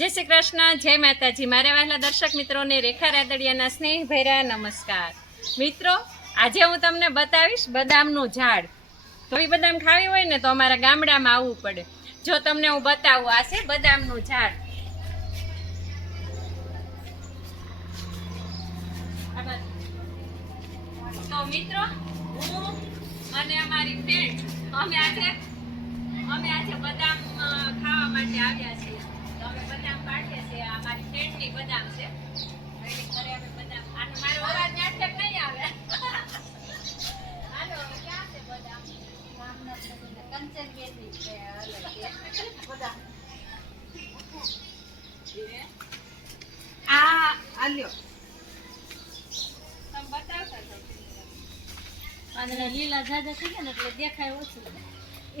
જય શ્રી કૃષ્ણ, જય માતાજી. મારા વહાલા દર્શક મિત્રોને રેખા રાદડિયાના સ્નેહ ભર્યા નમસ્કાર. મિત્રો, આજે હું તમને બતાવીશ બદામનું ઝાડ. તો એ બદામ ખાવી હોય ને તો અમારા ગામડામાં આવવું પડે. જો તમને હું બતાવું, આ છે બદામનું ઝાડ. તો મિત્રો, હું અને અમારી ફ્રેન્ડ અમે આજે બદામ ખાવા માટે આવ્યા છીએ. તો અમે બદામ પાડીએ છીએ. આ મારી ફ્રેન્ડની બદામ છે. એની ઘરે અમે બદામ. આનો મારો અવાજ નાટક નહીં આવે. હાલો, હવે ક્યાં છે બદામ? કંચન કેરી છે, અલગ છે બદામ. આ લ્યો. તમે બતાવતા છો. અને લીલા જાજા થઈ ગયા ને એટલે દેખાય ઓછું.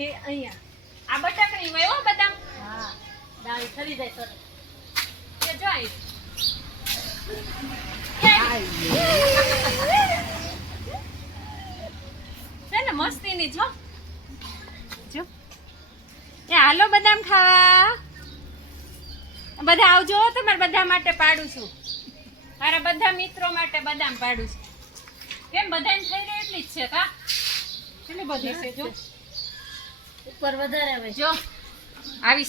એ અહીંયા આ બટાકડી હોય હો બદામ. હા, ડાળી ખરી જાય તરત. એ જોઈ છે ને મસ્તીની. જો જો એ હાલો બદામ ખાવા. બધા આવજો, તમારા બધા માટે પાડું છું. મારા બધા મિત્રો માટે બદામ પાડું છું. કેમ બધાને થઈ રહી એટલી જ છે કા? કેટલી બધી છે જો. ઉપર વધારે આવે. જો આવી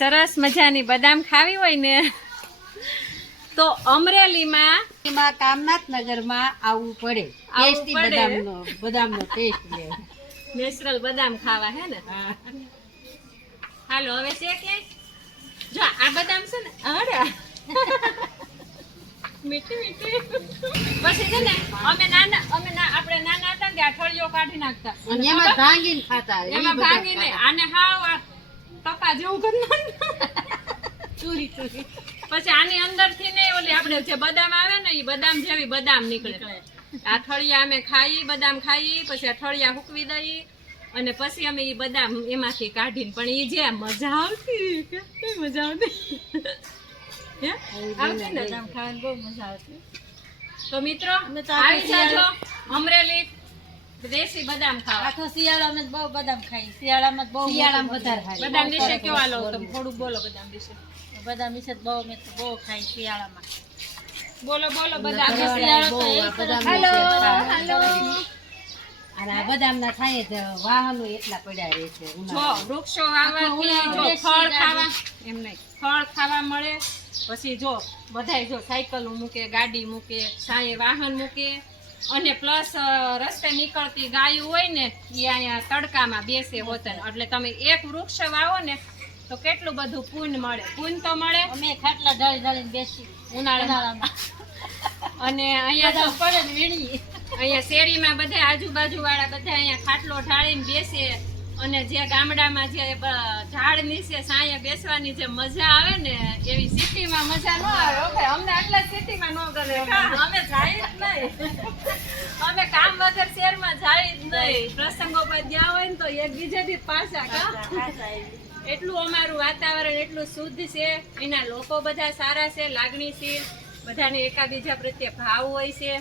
સરસ મજાની બદામ ખાવી હોય ને તો અમરેલીમાં કામનાથ નગરમાં આવવું પડે. ટેસ્ટી બદામનો ટેસ્ટ લે. નેચરલ બદામ ખાવા હે ને. હાલો હવે છે કે જો આ બદામ છે ને, અરે મીઠી મીઠી. પછી છે ને આપણે નાના હતા ને અઠવાડિયો કાઢી નાખતા અને એમાં ભાંગીને ખાતા. એમાં ભાંગીને આને હાવ ટકા જેવું કરી ચૂરી પછી આની અંદર થી ને ઓલી આપણે જે બદામ આવે ને એ બદામ જેવી બદામ નીકળે. અઠવાડિયા અમે ખાઈ બદામ ખાઈ, પછી અઠવાડિયા હુકવી દઈ અને પછી અમે એ બદામ એમાંથી કાઢીને. પણ એ જે મજા આવતી, કેવી મજા આવતી હે આવતી ને બદામ ખાવાની બહુ મજા આવતી. તો મિત્રો આવી જાજો અમરેલી દેશી બદામ ખાવા. આખો શિયાળામાં જ બહુ બદામ ખાઈ. શિયાળામાં વધારે ખાઈ. બદામ વિશે કેવા લો તમે થોડું બોલો. બદામ વિશે બદામ વિશે બહુ મેં તો બહુ ખાઈ શિયાળામાં. બોલો બદામ હાલો હાલો. અને આ બદામના થાય જ વાહનો એટલા પડ્યા રહે છે. જો વૃક્ષો વાવવાથી જો ફળ ખાવા એમ નહીં, ફળ ખાવા મળે. પછી જો બધાય જો સાયકલો મૂકે, ગાડી મૂકે, સાંયે વાહન મૂકે. અને પ્લસ રસ્તે નીકળતી ગાયું હોય ને એ અહીંયા તડકામાં બેસે હોતન. એટલે તમે એક વૃક્ષ વાવો ને તો કેટલું બધું પુણ્ય મળે. પુણ્ય તો મળે. અમે ખાટલા ઢાળીને બેસી ઉનાળામાં. અને અહીંયા તો પડે ને વીણીએ. અહીંયા શેરીમાં બધા આજુબાજુ વાળા બધા અહીંયા ખાટલો ઢાળીને બેસે. અને જે ગામડામાં જે ઝાડ નીચે સાંયે બેસવાની જે મજા આવે ને એવી સિટીમાં મજા ન આવે. ઓકે, અમને આટલા સિટીમાં ન ગમે. અમે જાય જ નહીં. અમે કામ વગર શહેરમાં જાય જ નહીં. પ્રસંગો પર ગયા હોય ને તો એકબીજાથી પાછા એટલું અમારું વાતાવરણ એટલું શુદ્ધ છે. એના લોકો બધા સારા છે, લાગણીશીલ, બધાને એકાબીજા પ્રત્યે ભાવ હોય છે.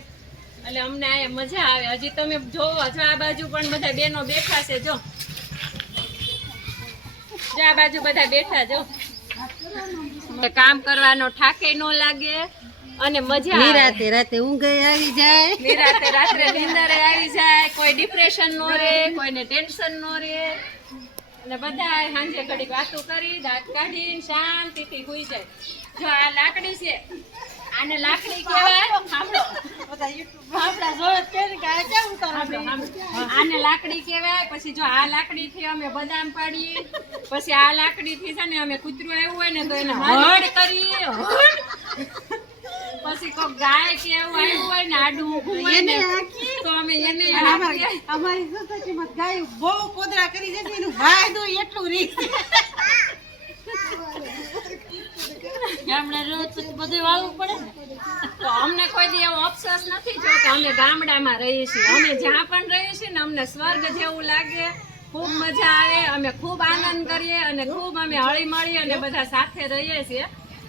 એટલે અમને અહીંયા મજા આવે. હજી તમે જોવો, જો આ બાજુ પણ બધા બેનો બેઠા છે. જો આ બાજુ બધા બેઠા. જો કામ કરવાનો થાકે ન લાગે અને મજા આવે. રાતે ઊંઘ આવી જાય. નિરાતે રાત્રે નીંદરે આવી જાય. કોઈ ડિપ્રેશન નો રહે, કોઈને ટેન્શન નો રહે. અને બધા સાંજે ઘડી વાતો કરી, દાંત કાઢીને શાંતિથી સુઈ જાય. જો આ લાકડી છે, આને લાકડી કહેવાય. સાંભળો, આને લાકડી કહેવાય. પછી જો આ લાકડી થી અમે બદામ પાડીએ. પછી આ લાકડી થી છે ને અમે કૂતરું આવ્યું હોય ને તો એને હળ કરીએ. પછી કોઈ ગાય કે એવું આવ્યું હોય ને આડું ઊભું હોય ને તો અમે એને અમારી સોસાયટીમાં ગાય બહુ પોદરા કરી જશે. એનું ફાયદો એટલું રીત ગામડા રોજ બધું વાવવું પડે ને. તો અમને કોઈ દી એવો અફસોસ નથી જો કે અમે ગામડામાં રહીએ છીએ. અમે જ્યાં પણ રહીએ છીએ ને અમને સ્વર્ગ જેવું લાગે. ખૂબ મજા આવે. અમે ખૂબ આનંદ કરીએ અને ખૂબ અમે હળી મળી અને બધા સાથે રહીએ છીએ.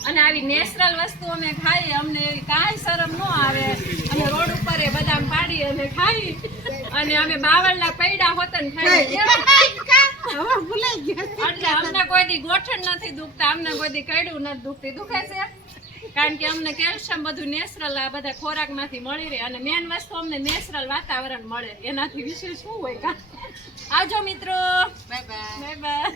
અને આવી નેચરલ વસ્તુ અમે ખાઈએ. અમને એવી કાંઈ શરમ ન આવે. અમે રોડ ઉપર બદામ પાડી અને ખાઈ. અને અમે બાવળના પૈડા હોતન ખાઈ. હવે ભૂલાઈ ગયો એટલે અમને કોઈ દી ગોઠણ નથી દુખતા, અમને કોઈ દી કઈડું નથી દુખતી. દુખે છે કારણ કે અમને કેલ્શિયમ બધું નેચરલ આ બધા ખોરાકમાંથી મળી રહે, અને મેન વસ્તુ અમને નેચરલ વાતાવરણ મળે, એનાથી વિશે શું હોય કા. આવજો મિત્રો, બાય બાય. Bye bye.